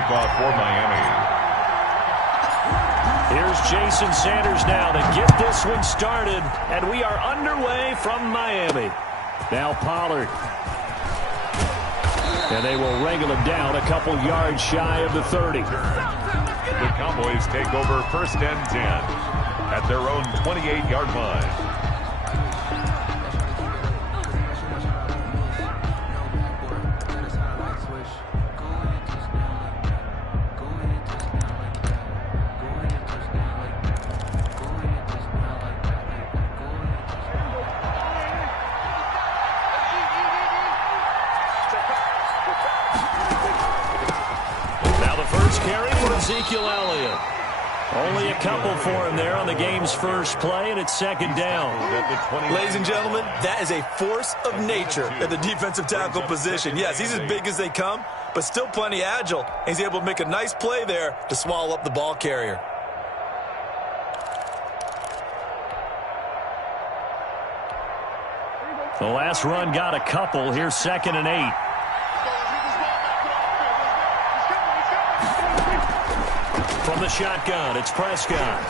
kickoff for Miami. Here's Jason Sanders now to get this one started, and we are underway from Miami. Now Pollard. And they will wrangle him down a couple yards shy of the 30. The Cowboys take over 1st and 10 at their own 28-yard line. Only a couple for him there on the game's first play, and it's 2nd down. Ladies and gentlemen, that is a force of nature at the defensive tackle position. Yes, he's as big as they come, but still plenty agile. He's able to make a nice play there to swallow up the ball carrier. The last run got a couple. Here's 2nd and 8. From the shotgun, it's Prescott.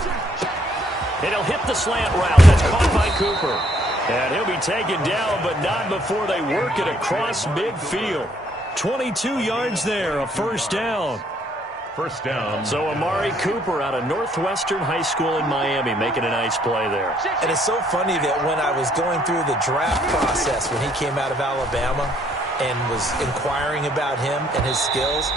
And he'll hit the slant route. That's caught by Cooper. And he'll be taken down, but not before they work it across midfield. 22 yards there, a 1st down. 1st down. So Amari Cooper out of Northwestern High School in Miami making a nice play there. And it's so funny that when I was going through the draft process when he came out of Alabama and was inquiring about him and his skills,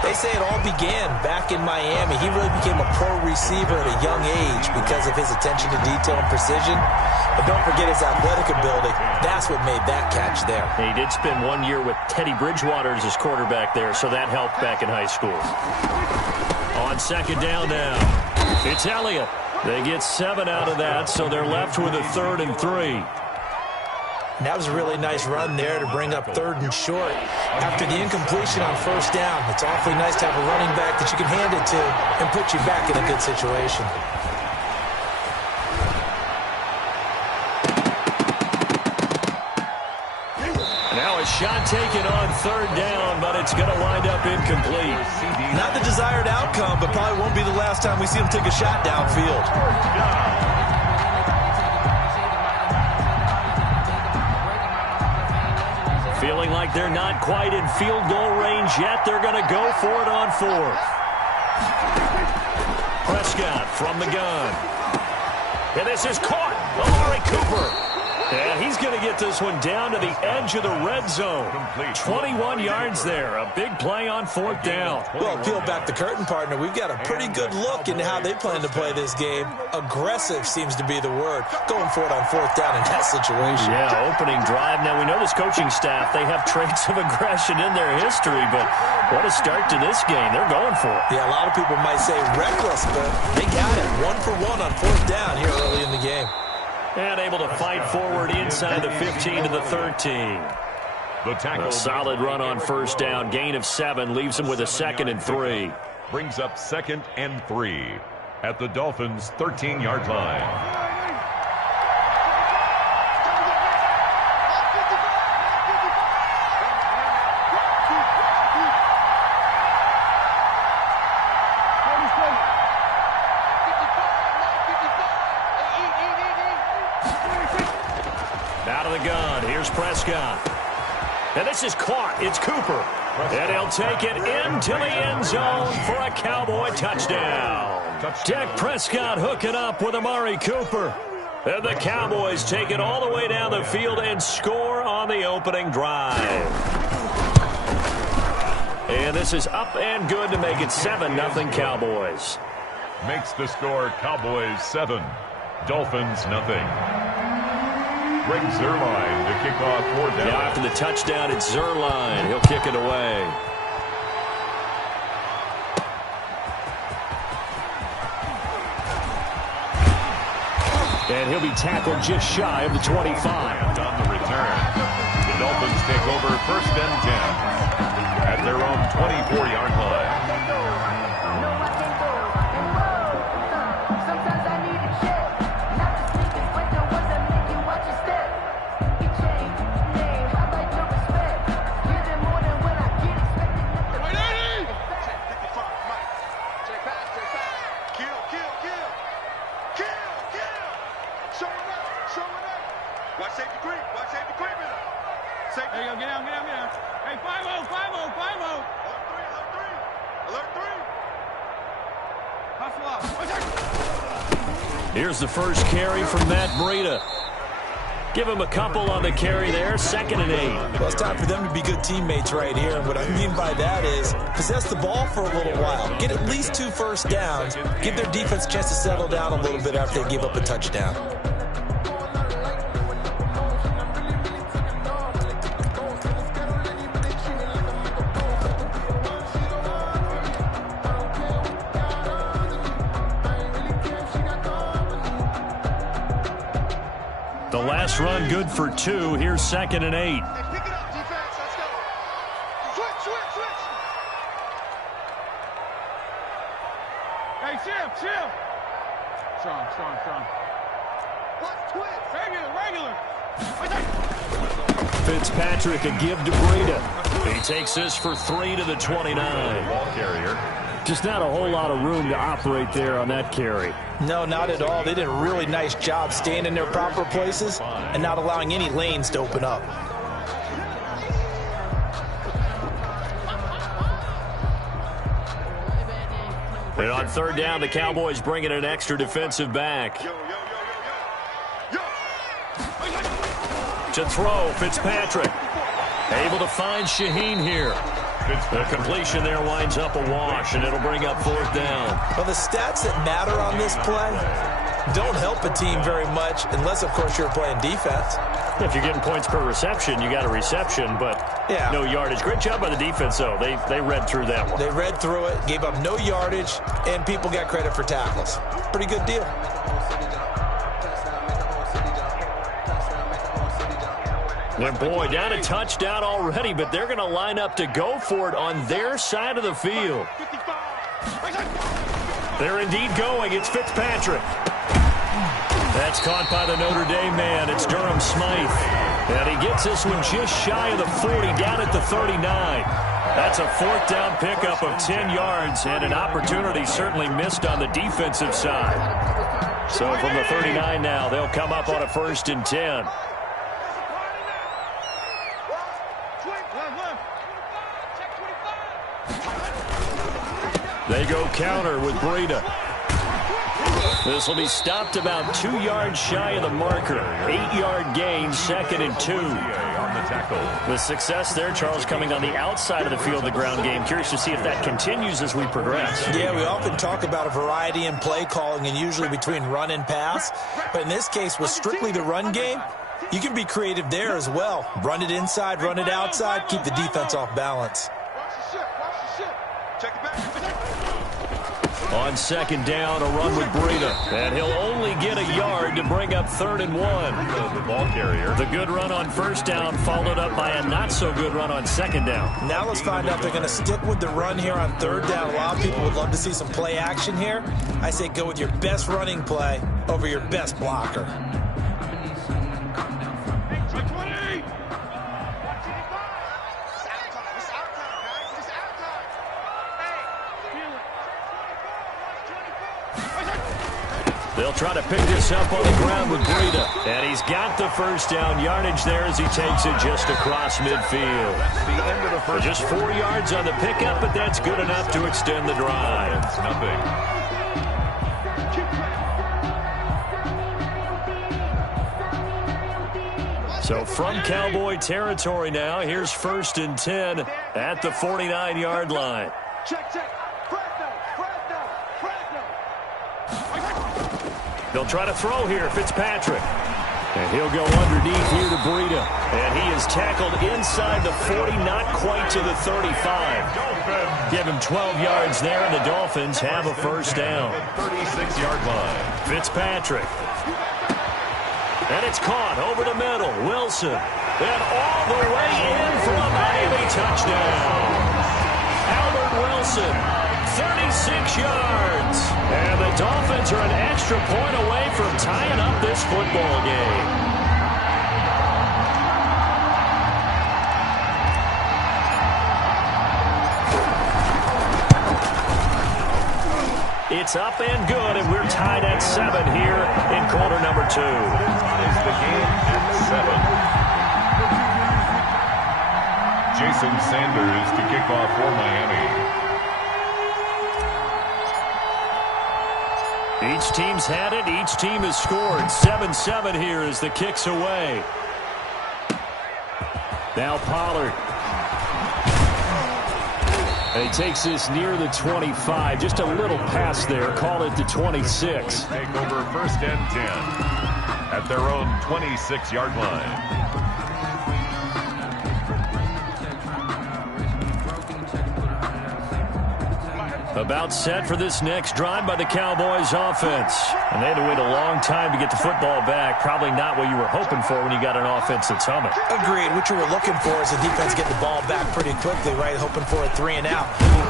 they say it all began back in Miami. He really became a pro receiver at a young age because of his attention to detail and precision. But don't forget his athletic ability. That's what made that catch there. He did spend 1 year with Teddy Bridgewater as his quarterback there, so that helped back in high school. On 2nd down now, it's Elliott. They get 7 out of that, so they're left with a 3rd and 3. And that was a really nice run there to bring up 3rd and short. After the incompletion on 1st down, it's awfully nice to have a running back that you can hand it to and put you back in a good situation. Now a shot taken on 3rd down, but it's going to wind up incomplete. Not the desired outcome, but probably won't be the last time we see him take a shot downfield. Feeling like they're not quite in field goal range yet. They're going to go for it on 4th. Prescott from the gun. And this is caught. Amari Cooper. And he's going to get this one down to the edge of the red zone. 21 yards there. A big play on 4th down. Well, peel back the curtain, partner. We've got a pretty good look into how they plan to play this game. Aggressive seems to be the word. Going for it on 4th down in that situation. Yeah, opening drive. Now, we know this coaching staff, they have traits of aggression in their history, but what a start to this game. They're going for it. Yeah, a lot of people might say reckless, but they got it. 1 for 1 on 4th down here early in the game. And able to fight forward inside the 15 to the 13. The tackle. A solid run on 1st down. Gain of 7 leaves him with a 2nd and 3. Brings up 2nd and 3 at the Dolphins' 13-yard line. Out of the gun, here's Prescott. And this is caught. It's Cooper. And he'll take it into the end zone for a Cowboy touchdown. Dak Prescott hooking up with Amari Cooper. And the Cowboys take it all the way down the field and score on the opening drive. And this is up and good to make it 7-0 Cowboys. Makes the score Cowboys 7, Dolphins nothing. Greg Zuerlein to kick off 4th down. Now after the touchdown, it's Zuerlein. He'll kick it away. And he'll be tackled just shy of the 25. On the return, the Dolphins take over 1st and 10 at their own 24-yard line. Here's the first carry from Matt Breida. Give him a couple on the carry there, 2nd and 8. Well, it's time for them to be good teammates right here. And what I mean by that is possess the ball for a little while. Get at least 2 first downs. Give their defense a chance to settle down a little bit after they give up a touchdown. The last run good for 2. Here's 2nd and 8. Hey, pick it up, defense. Let's go. Switch. Hey, chill. Strong. What's twitch? Regular. Fitzpatrick a give to Breida. He takes this for 3 to the 29. Ball carrier. Just not a whole lot of room to operate there on that carry. No, not at all. They did a really nice job staying in their proper places and not allowing any lanes to open up. And on 3rd down, the Cowboys bring in an extra defensive back. To throw, Fitzpatrick. Able to find Shaheen here. The completion there winds up a wash, and it'll bring up 4th down. Well, the stats that matter on this play don't help a team very much unless, of course, you're playing defense. If you're getting points per reception, you got a reception, but no yardage. Great job by the defense, though. They read through that one. They read through it, gave up no yardage, and people got credit for tackles. Pretty good deal. And boy, down a touchdown already, but they're going to line up to go for it on their side of the field. They're indeed going. It's Fitzpatrick. That's caught by the Notre Dame man. It's Durham Smythe. And he gets this one just shy of the 40, down at the 39. That's a 4th down pickup of 10 yards, and an opportunity certainly missed on the defensive side. So from the 39 now, they'll come up on a 1st and 10. They go counter with Breida. This will be stopped about 2 yards shy of the marker. 8-yard gain, 2nd and 2. On the tackle. The success there, Charles, coming on the outside of the field, the ground game. Curious to see if that continues as we progress. Yeah, we often talk about a variety in play calling and usually between run and pass. But in this case, with strictly the run game, you can be creative there as well. Run it inside, run it outside, keep the defense off balance. Check it back. On 2nd down, a run with Breida. And he'll only get a yard to bring up 3rd and 1. The ball carrier. The good run on 1st down followed up by a not-so-good run on 2nd down. Now let's find out if they're going to stick with the run here on 3rd down. A lot of people would love to see some play action here. I say go with your best running play over your best blocker. They'll try to pick this up on the ground with Breida. And he's got the 1st down yardage there as he takes it just across midfield. That's the end of the first. Just 4 yards on the pickup, but that's good enough to extend the drive. Nothing. So from Cowboy territory now, here's 1st and 10 at the 49-yard line. Check. They'll try to throw here, Fitzpatrick. And he'll go underneath here to Breida. And he is tackled inside the 40, not quite to the 35. Give him 12 yards there, and the Dolphins have a 1st down. 36-yard line. Fitzpatrick. And it's caught over the middle. Wilson. And all the way in for a Miami touchdown. Albert Wilson, 36 yards. And the Dolphins are an extra point away from tying up this football game. It's up and good, and we're tied at 7 here in quarter number 2. Ties the game at 7. Jason Sanders to kick off for Miami. Each team's had it. Each team has scored. 7-7 here as the kick's away. Now Pollard. And he takes this near the 25. Just a little pass there. Call it the 26. Take over 1st and 10 at their own 26-yard line. About set for this next drive by the Cowboys offense. And they had to wait a long time to get the football back. Probably not what you were hoping for when you got an offense that's humming. Agreed. What you were looking for is the defense getting the ball back pretty quickly, right? Hoping for a 3 and out.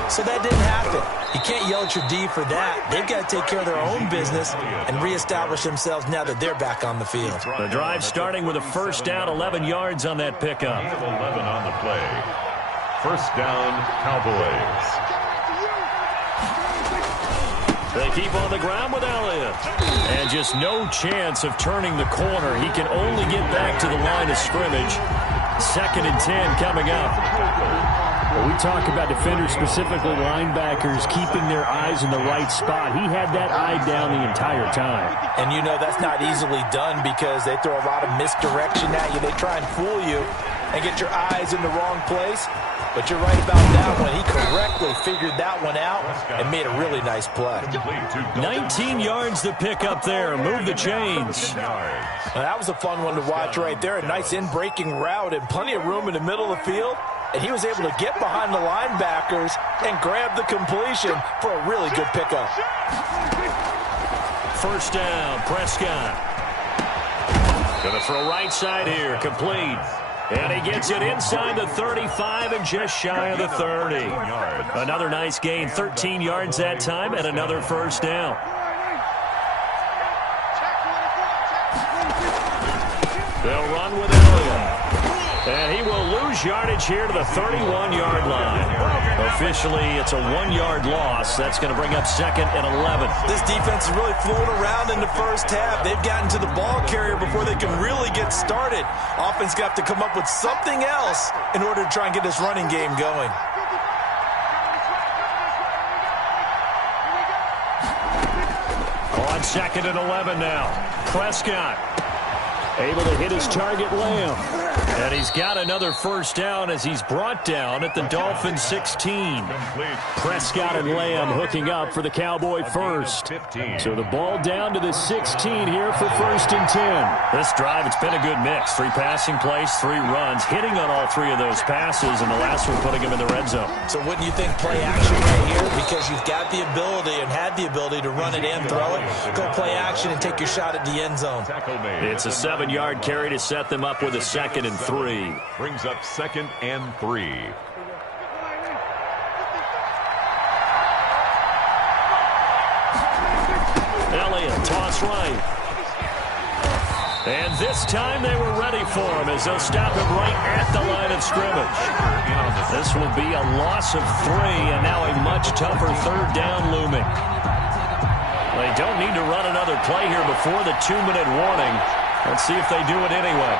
So that didn't happen. You can't yell at your D for that. They've got to take care of their own business and reestablish themselves now that they're back on the field. The drive starting with a 1st down, 11 yards on that pickup. 11 on the play. 1st down, Cowboys. They keep on the ground with Elliott. And just no chance of turning the corner. He can only get back to the line of scrimmage. 2nd and 10 coming up. Well, we talk about defenders, specifically linebackers, keeping their eyes in the right spot. He had that eye down the entire time. And you know that's not easily done because they throw a lot of misdirection at you. They try and fool you and get your eyes in the wrong place. But you're right about that one. He correctly figured that one out and made a really nice play. 19 yards to pick up there. Move the chains. Now, that was a fun one to watch right there. A nice in-breaking route and plenty of room in the middle of the field. And he was able to get behind the linebackers and grab the completion for a really good pickup. 1st down, Prescott. Going to throw right side here, complete. And he gets it inside the 35 and just shy of the 30. Another nice gain, 13 yards that time, and another 1st down. They'll run with Elliott. And he will lose yardage here to the 31-yard line. Officially, it's a 1-yard loss. That's going to bring up 2nd and 11. This defense is really floating around in the 1st half. They've gotten to the ball carrier before they can really get started. Offense got to come up with something else in order to try and get this running game going. On 2nd and 11 now. Prescott able to hit his target, Lamb. And he's got another 1st down as he's brought down at the Dolphins 16. Prescott and Lamb hooking up for the Cowboy 1st. So the ball down to the 16 here for 1st and 10. This drive, it's been a good mix. 3 passing plays, 3 runs, hitting on all 3 of those passes, and the last one putting him in the red zone. So wouldn't you think play action right here? Because you've got the ability and had the ability to run it and throw it. Go play action and take your shot at the end zone. It's a 7-yard carry to set them up with a 2nd and 3. Brings up 2nd and 3. Elliott, toss right. And this time they were ready for him as they'll stop him right at the line of scrimmage. This will be a loss of 3 and now a much tougher 3rd down looming. They don't need to run another play here before the 2-minute warning. Let's see if they do it anyway.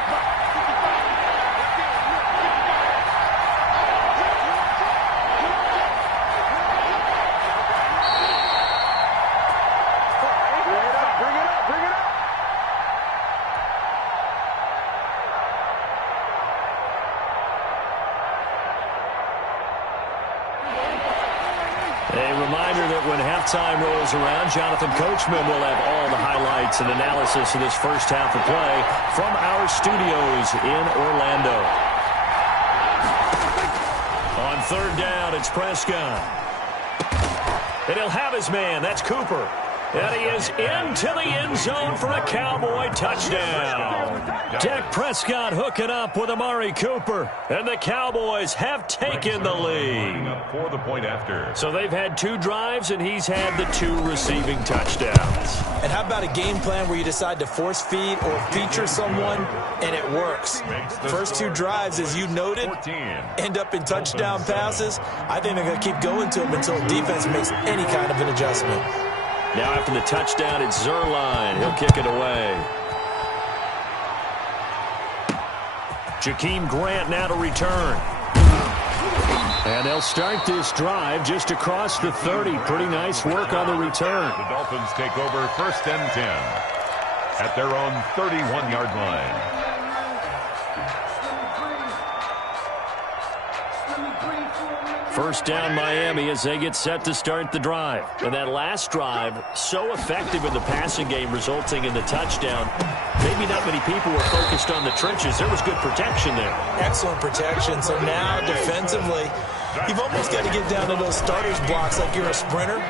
Halftime rolls around. Jonathan Coachman will have all the highlights and analysis of this 1st half of play from our studios in Orlando. On 3rd down, it's Prescott. And he'll have his man. That's Cooper. And he is into the end zone for a Cowboy touchdown. Dak Prescott hooking up with Amari Cooper. And the Cowboys have taken the lead. For the point after. So they've had 2 drives, and he's had the 2 receiving touchdowns. And how about a game plan where you decide to force feed or feature someone, and it works? First 2 drives, as you noted, end up in touchdown passes. I think they're going to keep going to them until defense makes any kind of an adjustment. Now after the touchdown, it's Zerline. He'll kick it away. Jakeem Grant now to return. And they'll start this drive just across the 30. Pretty nice work on the return. The Dolphins take over 1st and 10 at their own 31-yard line. First down Miami as they get set to start the drive. And that last drive, so effective in the passing game, resulting in the touchdown. Maybe not many people were focused on the trenches. There was good protection there. Excellent protection. So now defensively, you've almost got to get down to those starters blocks like you're a sprinter.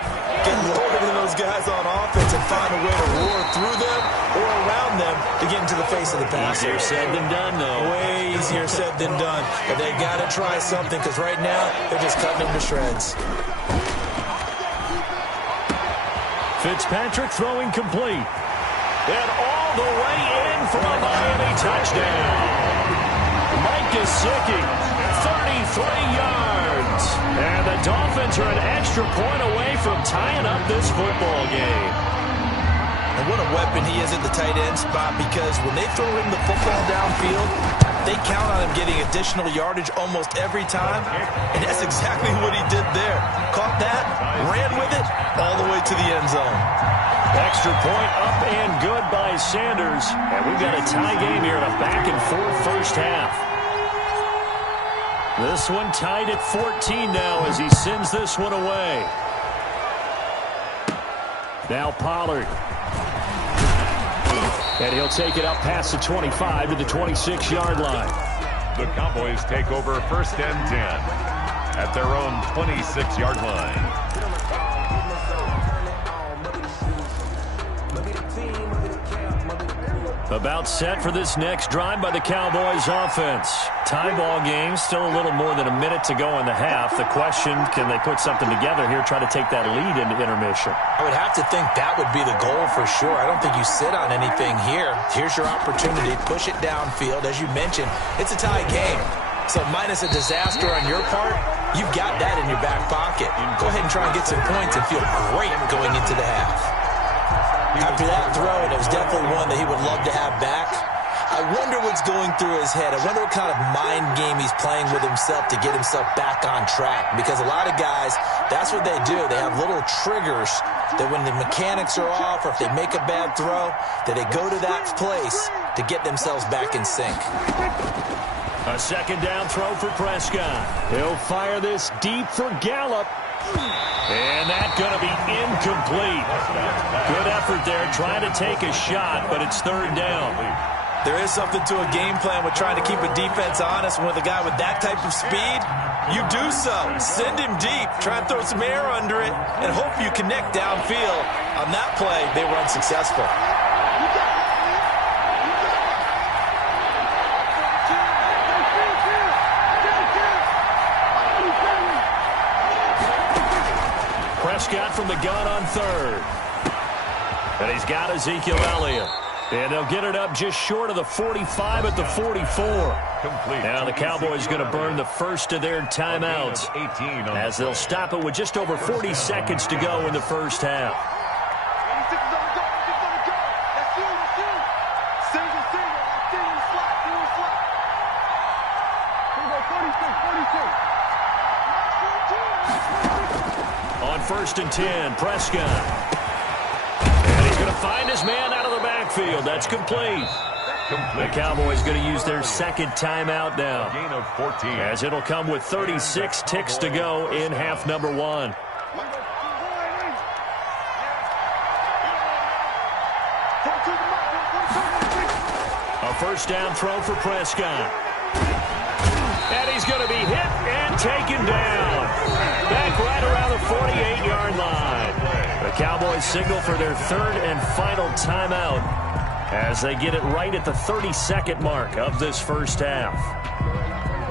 Get lower than those guys on offense and find a way to roar through them or around them to get into the face of the passer. Easier said than done, though. Way easier said than done. But they got to try something because right now they're just cutting them to shreds. Fitzpatrick throwing complete. And all the way in for a Miami touchdown. Mike Gesicki, 33 yards. And the Dolphins are an extra point away from tying up this football game. And what a weapon he is at the tight end spot, because when they throw him the football downfield, they count on him getting additional yardage almost every time. And that's exactly what he did there. Caught that, ran with it, all the way to the end zone. Extra point up and good by Sanders. And we've got a tie game here in a back-and-forth first half. This one tied at 14 now as he sends this one away. Now Pollard. And he'll take it up past the 25 to the 26-yard line. The Cowboys take over 1st and 10 at their own 26-yard line. About set for this next drive by the Cowboys offense. Tie ball game, still a little more than a minute to go in the half. The question, can they put something together here, try to take that lead into intermission? I would have to think that would be the goal for sure. I don't think you sit on anything here. Here's your opportunity. Push it downfield. As you mentioned, it's a tie game. So minus a disaster on your part, you've got that in your back pocket. Go ahead and try and get some points and feel great going into the half. After that throw, and it was definitely one that he would love to have back. I wonder what's going through his head. I wonder what kind of mind game he's playing with himself to get himself back on track. Because a lot of guys, that's what they do. They have little triggers that when the mechanics are off or if they make a bad throw, that they go to that place to get themselves back in sync. A second down throw for Prescott. He'll fire this deep for Gallup. And that's going to be incomplete. Good effort there, trying to take a shot, but it's 3rd down. There is something to a game plan with trying to keep a defense honest. With a guy with that type of speed, you do so. Send him deep, try and throw some air under it, and hope you connect downfield. On that play, they were unsuccessful. Prescott from the gun on 3rd. And he's got Ezekiel Elliott. And they'll get it up just short of the 45 at the 44. Complete. Now the Cowboys going to burn the first of their timeouts as they'll stop it with just over 40 seconds to go in the first half. On 1st and 10, Prescott. And he's going to find his man out of the backfield. That's complete. The Cowboys going to use their second timeout now. Gain of 14. As it'll come with 36 ticks to go in half number 1. A first down throw for Prescott. And he's going to be hit and taken down. Back right around the 48-yard line. The Cowboys signal for their 3rd and final timeout as they get it right at the 32nd mark of this first half.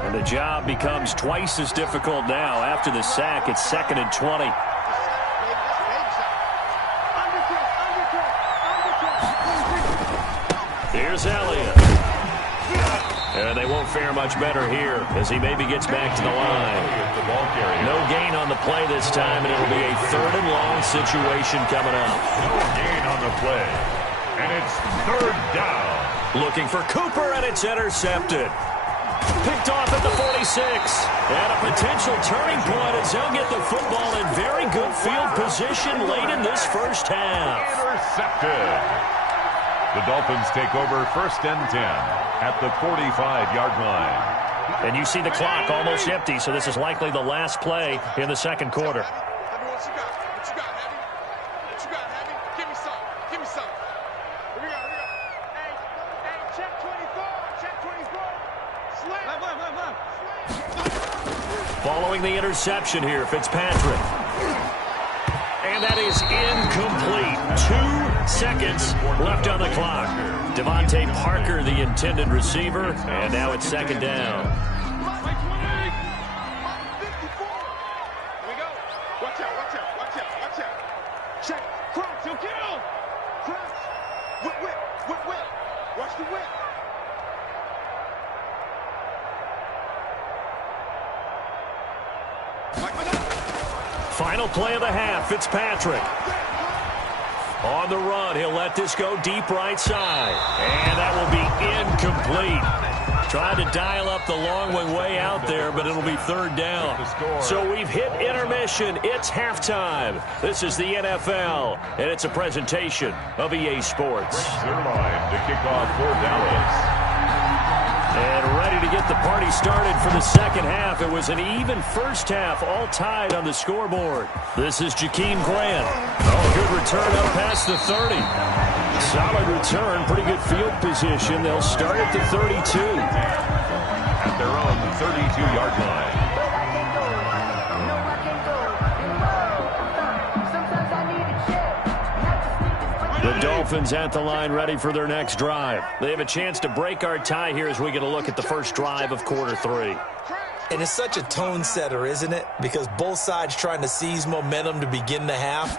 And the job becomes twice as difficult now after the sack. It's 2nd and 20. Here's Elliott. And they won't fare much better here as he maybe gets back to the line. No gain on the play this time, and it'll be a 3rd and long situation coming up. No gain on the play. And it's 3rd down. Looking for Cooper, and it's intercepted. Picked off at the 46. And a potential turning point as they'll get the football in very good field position late in this first half. Intercepted. The Dolphins take over 1st and 10 at the 45-yard line. And you see the clock almost empty, so this is likely the last play in the second quarter. What you got? What you got, Heavy? What you got, Heavy? Give me some. Give me some. Here we go. Hey, check 24. Check 24. Slam. Following the interception here, Fitzpatrick. And that is incomplete. 2 seconds left on the clock. Devontae Parker, the intended receiver, and now it's second down. Check. Crouch. He'll kill. Crouch. Whip. Watch the whip. Final play of the half, Fitzpatrick. On the run, he'll let this go deep right side. And that will be incomplete. Trying to dial up the long way out there, but it'll be third down. So we've hit intermission. It's halftime. This is the NFL, and it's a presentation of EA Sports. Zerline to kick off for Dallas. And ready to get the party started for the second half. It was an even first half, all tied on the scoreboard. This is Jakeem Grant. Oh, good return up past the 30. Solid return, pretty good field position. They'll start at the 32. At their own 32-yard line. The Dolphins at the line ready for their next drive. They have a chance to break our tie here as we get a look at the first drive of quarter 3. And it's such a tone setter, isn't it? Because both sides trying to seize momentum to begin the half.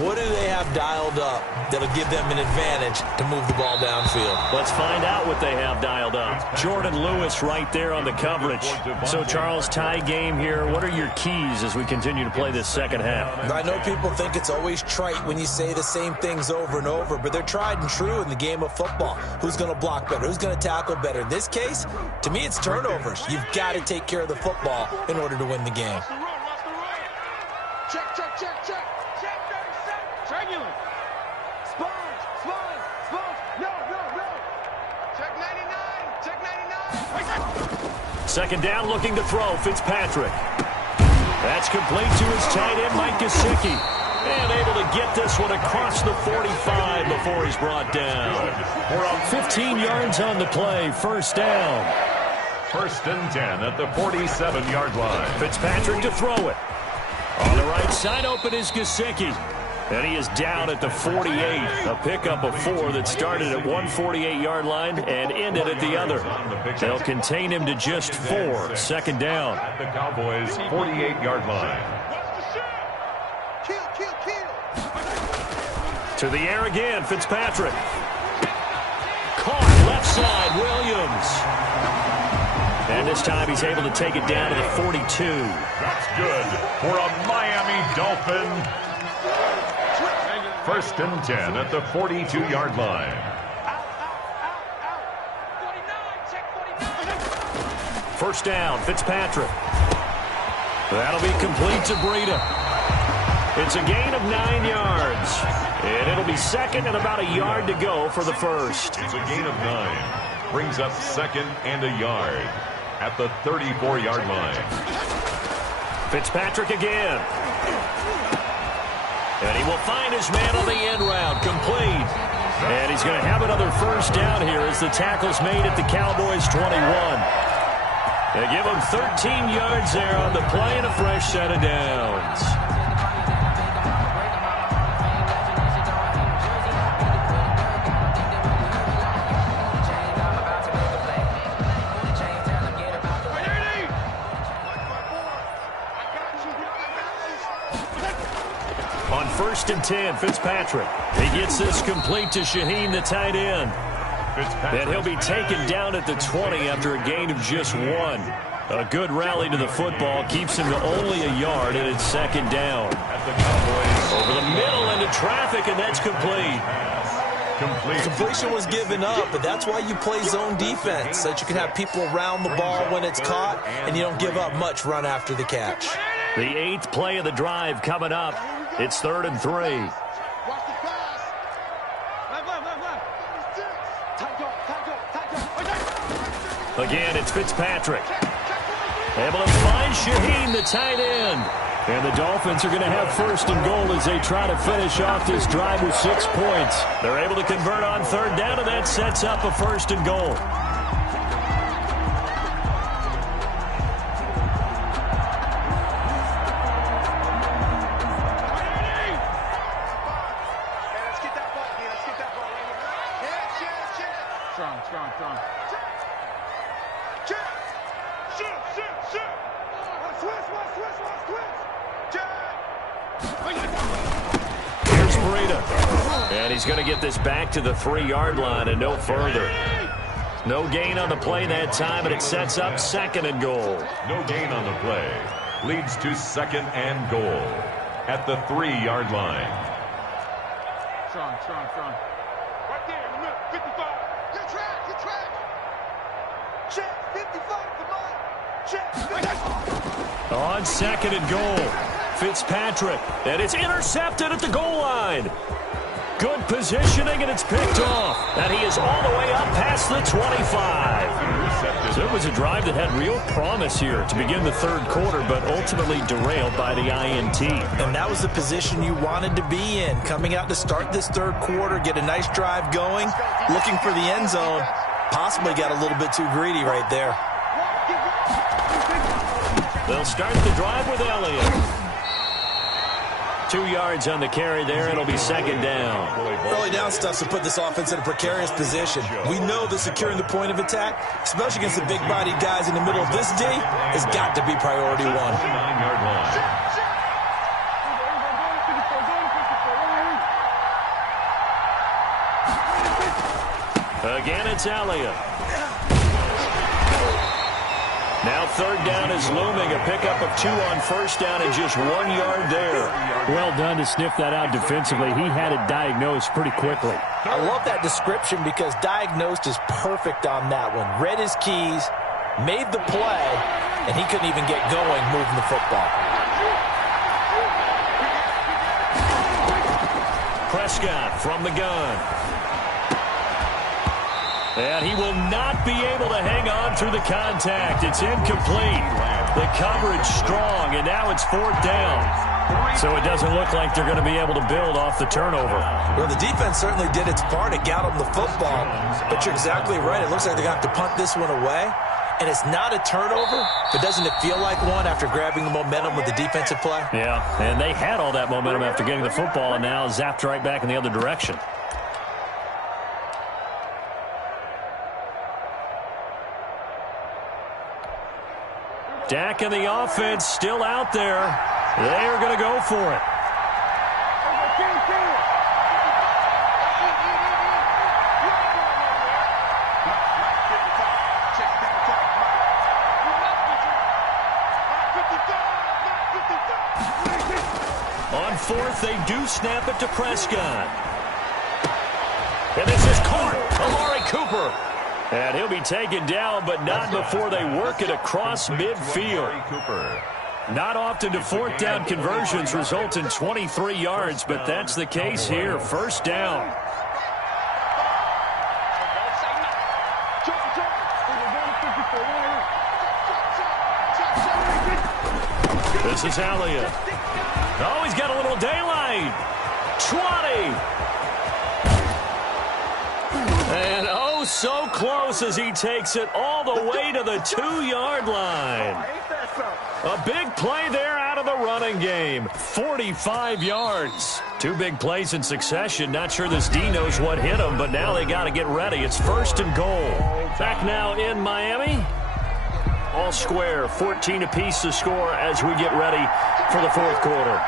What do they have dialed up that'll give them an advantage to move the ball downfield? Let's find out what they have dialed up. Jordan Lewis right there on the coverage. So, Charles, tie game here. What are your keys as we continue to play this second half? I know people think it's always trite when you say the same things over and over, but they're tried and true in the game of football. Who's going to block better? Who's going to tackle better? In this case, to me, it's turnovers. You've got to take care of the football in order to win the game. Check. Triangular. Sponge. No. Check 99. Second down, looking to throw. Fitzpatrick. That's complete to his tight end, Mike Gesicki. And able to get this one across the 45 before he's brought down. We're on 15 yards on the play. First down. 1st and 10 at the 47-yard line. Fitzpatrick to throw it. On the right side, open is Gesicki. And he is down at the 48. A pickup of 4 that started at 148-yard line and ended at the other. They'll contain him to just 4. Second down. At the Cowboys' 48-yard line. Kill. To the air again, Fitzpatrick. Caught left side, Williams. And this time he's able to take it down to the 42. That's good for a Miami Dolphin. 1st and 10 at the 42-yard line. First down, Fitzpatrick. That'll be complete to Breida. It's a gain of 9 yards. And it'll be second and about a yard to go for the first. It's a gain of 9. Brings up second and a yard at the 34-yard line. Fitzpatrick again. And he will find his man on the end route, complete. And he's going to have another first down here as the tackle's made at the Cowboys' 21. They give him 13 yards there on the play and a fresh set of downs. On 1st and 10, Fitzpatrick. He gets this complete to Shaheen, the tight end. And he'll be taken down at the 20 after a gain of just 1. A good rally to the football keeps him to only a yard, and it's second down. Over the middle into traffic, and that's complete. Complete. Completion was given up, but that's why you play zone defense, so that you can have people around the ball when it's caught, and you don't give up much run after the catch. The 8th play of the drive coming up. It's 3rd and 3. Watch the pass. Left. Again, it's Fitzpatrick. Able to find Shaheen, the tight end. And the Dolphins are going to have 1st and goal as they try to finish off this drive with 6 points. They're able to convert on 3rd down, and that sets up a 1st and goal. Strong. Here's Breida. And he's going to get this back to the 3-yard line and no further. No gain on the play that time, and it sets up 2nd and goal. No gain on the play. Leads to 2nd and goal at the 3-yard line. Strong. Right there in the middle, 55. Good track. Check, 55, come on. Check. On 2nd and goal, Fitzpatrick. And it's intercepted at the goal line. Good positioning, and it's picked off. And he is all the way up past the 25. So it was a drive that had real promise here to begin the 3rd quarter, but ultimately derailed by the INT. And that was the position you wanted to be in, coming out to start this 3rd quarter, get a nice drive going, looking for the end zone. Possibly got a little bit too greedy right there. They'll start the drive with Elliott. 2 yards on the carry there. It'll be 2nd down. Early down stuff to put this offense in a precarious position. We know that securing the point of attack, especially against the big-bodied guys in the middle of this D, has got to be priority 1. 9-yard line. Again, it's Elliott. Now 3rd down is looming. A pickup of 2 on 1st down and just 1 yard there. Well done to sniff that out defensively. He had it diagnosed pretty quickly. I love that description because diagnosed is perfect on that one. Read his keys, made the play, and he couldn't even get going moving the football. Prescott from the gun. And he will not be able to hang on through the contact. It's incomplete. The coverage strong, and now it's 4th down. So it doesn't look like they're going to be able to build off the turnover. Well, the defense certainly did its part to get them the football. But you're exactly right. It looks like they're going to have to punt this one away. And it's not a turnover, but doesn't it feel like one after grabbing the momentum with the defensive play? Yeah, and they had all that momentum after getting the football, and now zapped right back in the other direction. Dak and the offense still out there. They are going to go for it. On 4th, they do snap it to Prescott. And this is caught. Amari Cooper. And he'll be taken down, but not before they work it across midfield. Not often do 4th down conversions result in 23 yards, but that's the case here. 1st down. This is Elliott. Oh, he's got a little daylight. 20. And oh, so close as he takes it all the way to the 2-yard line. A big play there out of the running game. 45 yards. 2 big plays in succession. Not sure this D knows what hit him, but now they got to get ready. It's 1st and goal. Back now in Miami. All square, 14 apiece to score as we get ready for the 4th quarter.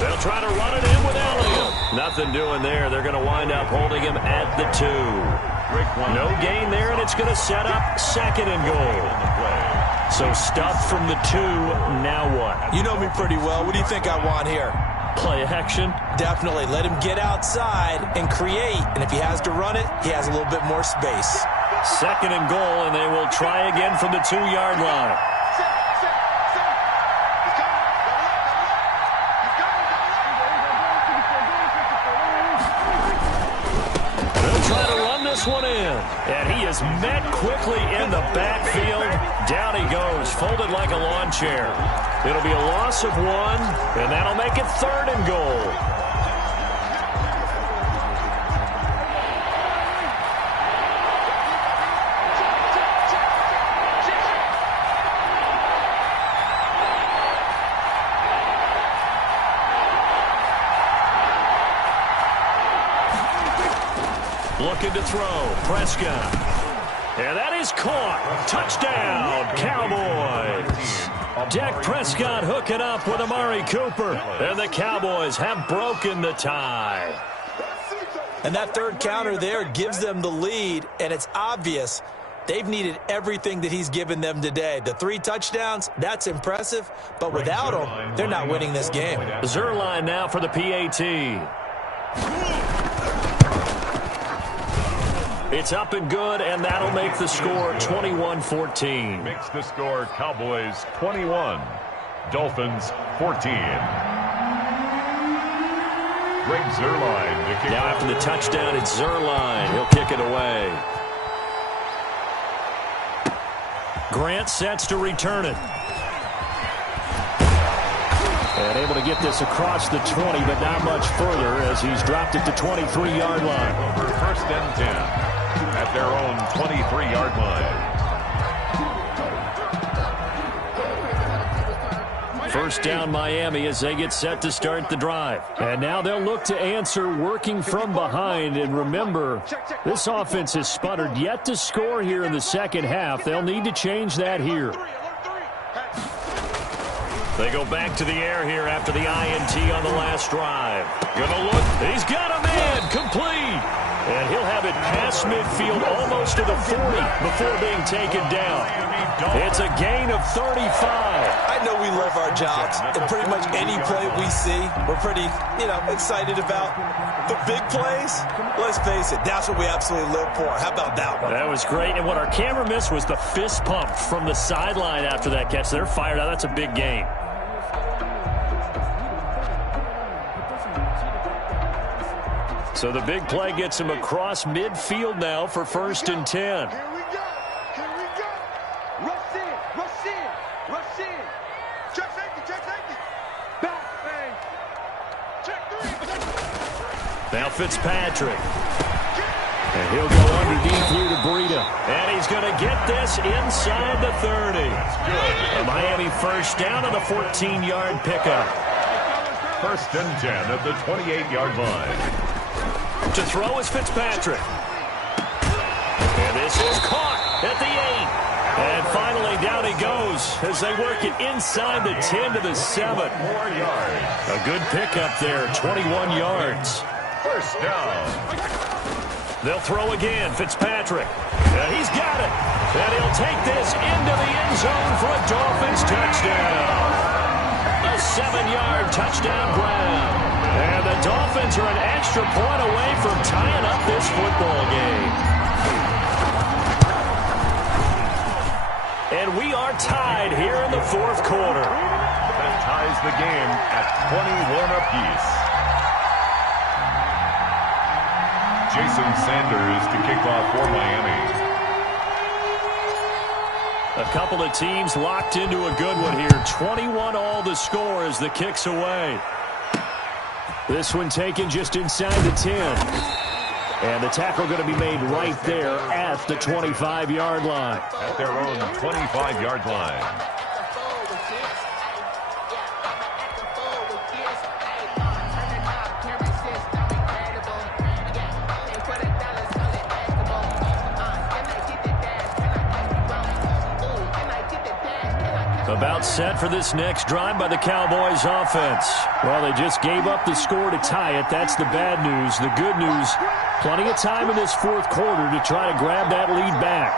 They'll try to run it in with Elliott. Nothing doing there. They're going to wind up holding him at the 2. No gain there, and it's going to set up second and goal. So stuffed from the 2. Now what? You know me pretty well. What do you think I want here? Play action? Definitely. Let him get outside and create. And if he has to run it, he has a little bit more space. Second and goal, and they will try again from the 2-yard line. They'll try to run this one in. And he is met quickly in the backfield. Down he goes, folded like a lawn chair. It'll be a loss of 1, and that'll make it 3rd and goal. Looking to throw, Prescott. And that is caught. Touchdown, Cowboys. Dak Prescott hooking up with Amari Cooper. And the Cowboys have broken the tie. And that third counter there gives them the lead, and it's obvious they've needed everything that he's given them today. The 3 touchdowns, that's impressive, but without him, they're not winning this game. Zerline now for the PAT. It's up and good, and that'll make the score 21-14. Makes the score Cowboys 21, Dolphins 14. Greg Zerline to kick. Now after the touchdown, it's Zerline. He'll kick it away. Grant sets to return it. And able to get this across the 20, but not much further as he's dropped it to 23-yard line. Over 1st and 10 at their own 23-yard line. First down Miami as they get set to start the drive. And now they'll look to answer working from behind. And remember, this offense has sputtered yet to score here in the second half. They'll need to change that here. They go back to the air here after the INT on the last drive. Gonna look. He's got a man. Complete. And he'll have it past midfield almost to the 40 before being taken down. It's a gain of 35. I know we love our jobs, and pretty much any play we see, we're pretty, excited about. But big plays, let's face it, that's what we absolutely live for. How about that one? That was great. And what our camera missed was the fist pump from the sideline after that catch. They're fired out. That's a big gain. So the big play gets him across midfield now for 1st and 10. Here we go. Here we go. Rush in. Rush in. Rush in. Check safety. Check safety. Back, man. Check 3. Now Fitzpatrick. And he'll go underneath here to Breida. And he's going to get this inside the 30. A Miami first down on a 14-yard pickup. 1st and 10 at the 28-yard line. To throw is Fitzpatrick. And this is caught at the 8. And finally down he goes as they work it inside the 10 to the 7. 4 yards. A good pickup there, 21 yards. 1st down. They'll throw again, Fitzpatrick. And he's got it. And he'll take this into the end zone for a Dolphins touchdown. A 7-yard touchdown grab. And the Dolphins are an extra point away from tying up this football game. And we are tied here in the 4th quarter. That ties the game at 21 apiece. Jason Sanders to kick off for Miami. A couple of teams locked into a good one here. 21 all the score as the kick's away. This one taken just inside the 10. And the tackle going to be made right there at the 25-yard line. At their own 25-yard line. About set for this next drive by the Cowboys offense. Well, they just gave up the score to tie it. That's the bad news. The good news, plenty of time in this fourth quarter to try to grab that lead back.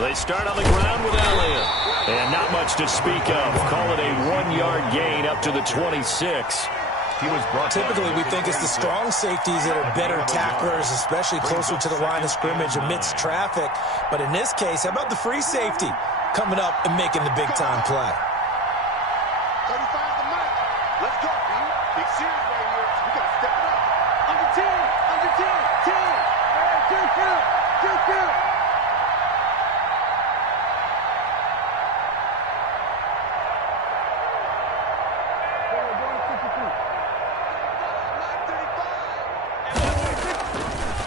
They start on the ground with Elliott. And not much to speak of. Call it a 1-yard gain up to the 26. Typically, we think it's the strong safeties that are better tacklers, especially closer to the line of scrimmage amidst traffic. But in this case, how about the free safety coming up and making the big-time play? 35 the mic. Let's go, B. Big series right here. We got to step it up. Under 10. Under 10. 10. All right, juke it. Juke it.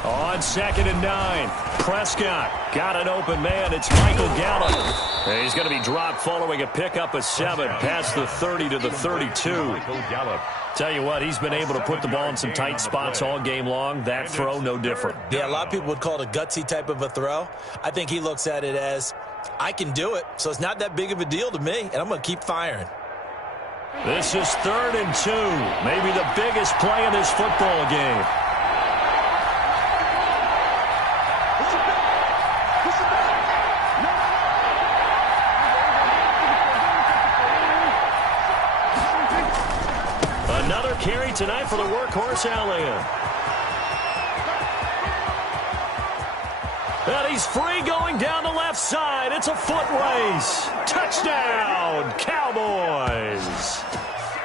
On 2nd and 9, Prescott got an open man. It's Michael Gallup. And he's going to be dropped following a pickup of 7 past the 30 to the 32. Tell you what, he's been able to put the ball in some tight spots all game long. That throw, no different. Yeah, a lot of people would call it a gutsy type of a throw. I think he looks at it as, I can do it, so it's not that big of a deal to me, and I'm going to keep firing. This is 3rd and 2, maybe the biggest play in this football game. Another carry tonight for the workhorse Elliott. And he's free going down the left side. It's a foot race. Touchdown, Cowboys.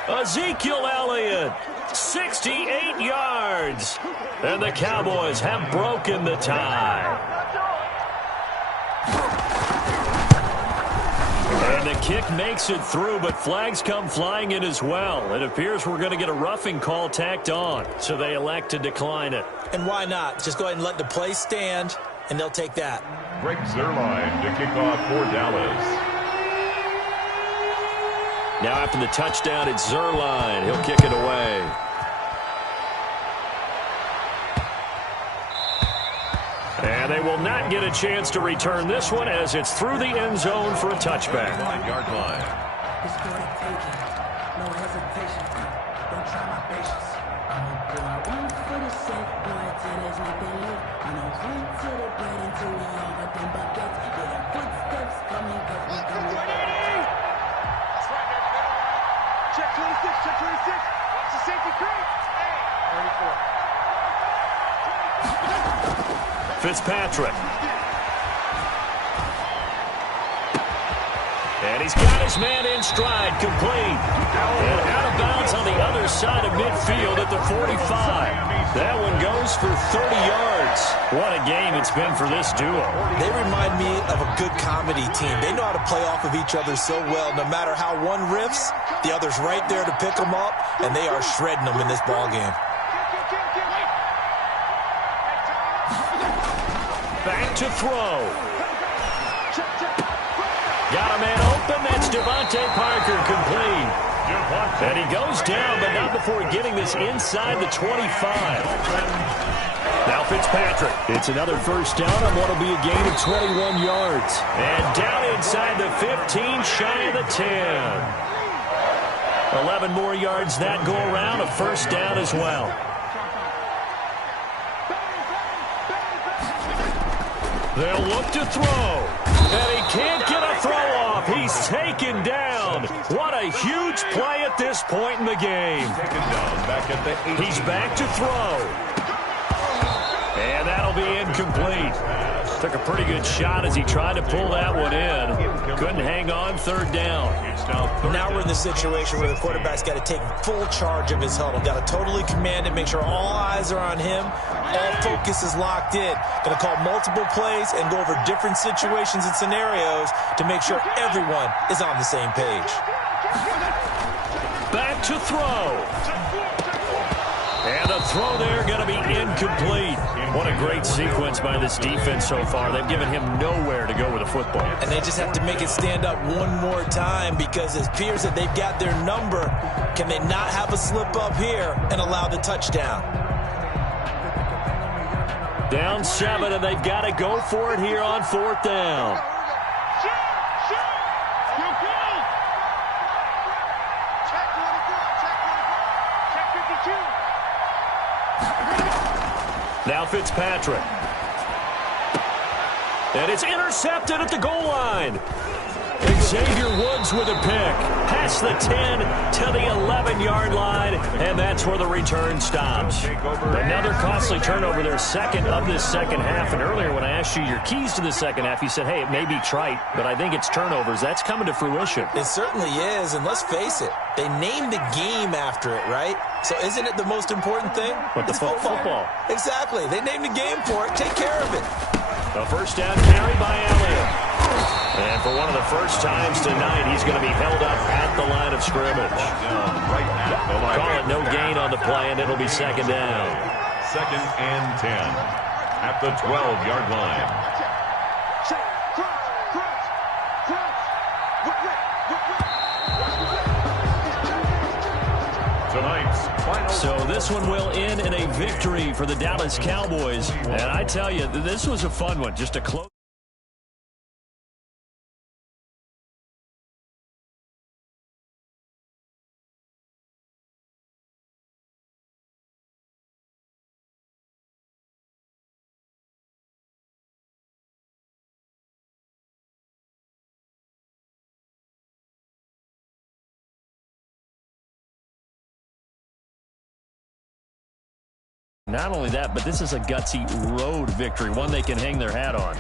Ezekiel Elliott, 68 yards. And the Cowboys have broken the tie. And the kick makes it through, but flags come flying in as well. It appears we're going to get a roughing call tacked on, so they elect to decline it. And why not? Just go ahead and let the play stand, and they'll take that. Greg Zuerlein to kick off for Dallas. Now after the touchdown, it's Zuerlein. He'll kick it away. And they will not get a chance to return this one as it's through the end zone for a touchback. 9-yard line. No hesitation. Don't try my patience. I'm a boy, one for the safe, boy, till there's nothing left. I'm a one to the bread until we all but them buckets. Yeah, the footsteps coming, cause we coming. That's right, baby. Check 26, check 26. Watch the safety creep. 34. Fitzpatrick. And he's got his man in stride, complete. And out of bounds on the other side of midfield at the 45. That one goes for 30 yards. What a game it's been for this duo. They remind me of a good comedy team. They know how to play off of each other so well. No matter how one riffs, the other's right there to pick them up, and they are shredding them in this ballgame. Back to throw. Got a man open. That's Devontae Parker, complete. And he goes down, but not before getting this inside the 25. Now Fitzpatrick. It's another first down on what will be a gain of 21 yards. And down inside the 15, shy of the 10. 11 more yards that go around, a first down as well. They'll look to throw, and he can't get a throw off. He's taken down. What a huge play at this point in the game. He's back to throw. And that'll be incomplete. Took a pretty good shot as he tried to pull that one in. Couldn't hang on, third down. Now we're in the situation where the quarterback's got to take full charge of his huddle. Got to totally command it, make sure all eyes are on him. All focus is locked in. Going to call multiple plays and go over different situations and scenarios to make sure everyone is on the same page. Back to throw. And the throw there going to be incomplete. What a great sequence by this defense so far. They've given him nowhere to go with the football. And they just have to make it stand up one more time because it appears that they've got their number. Can they not have a slip up here and allow the touchdown? Down 7, and they've got to go for it here on 4th down. Now Fitzpatrick. And it's intercepted at the goal line. Xavier Woods with a pick. Past the 10 to the 11-yard line, and that's where the return stops. Another costly turnover, their second of this second half. And earlier when I asked you your keys to the second half, you said, hey, it may be trite, but I think it's turnovers. That's coming to fruition. It certainly is, and let's face it, they named the game after it, right? So isn't it the most important thing? But the football. Exactly. They named the game for it. Take care of it. A first down carry by Elliott. And for one of the first times tonight, he's going to be held up at the line of scrimmage. Call it no gain on the play, and it'll be second down. 2nd and 10 at the 12-yard line. Tonight's final. So this one will end in a victory for the Dallas Cowboys. And I tell you, this was a fun one, just a close. Not only that, but this is a gutsy road victory, one they can hang their hat on.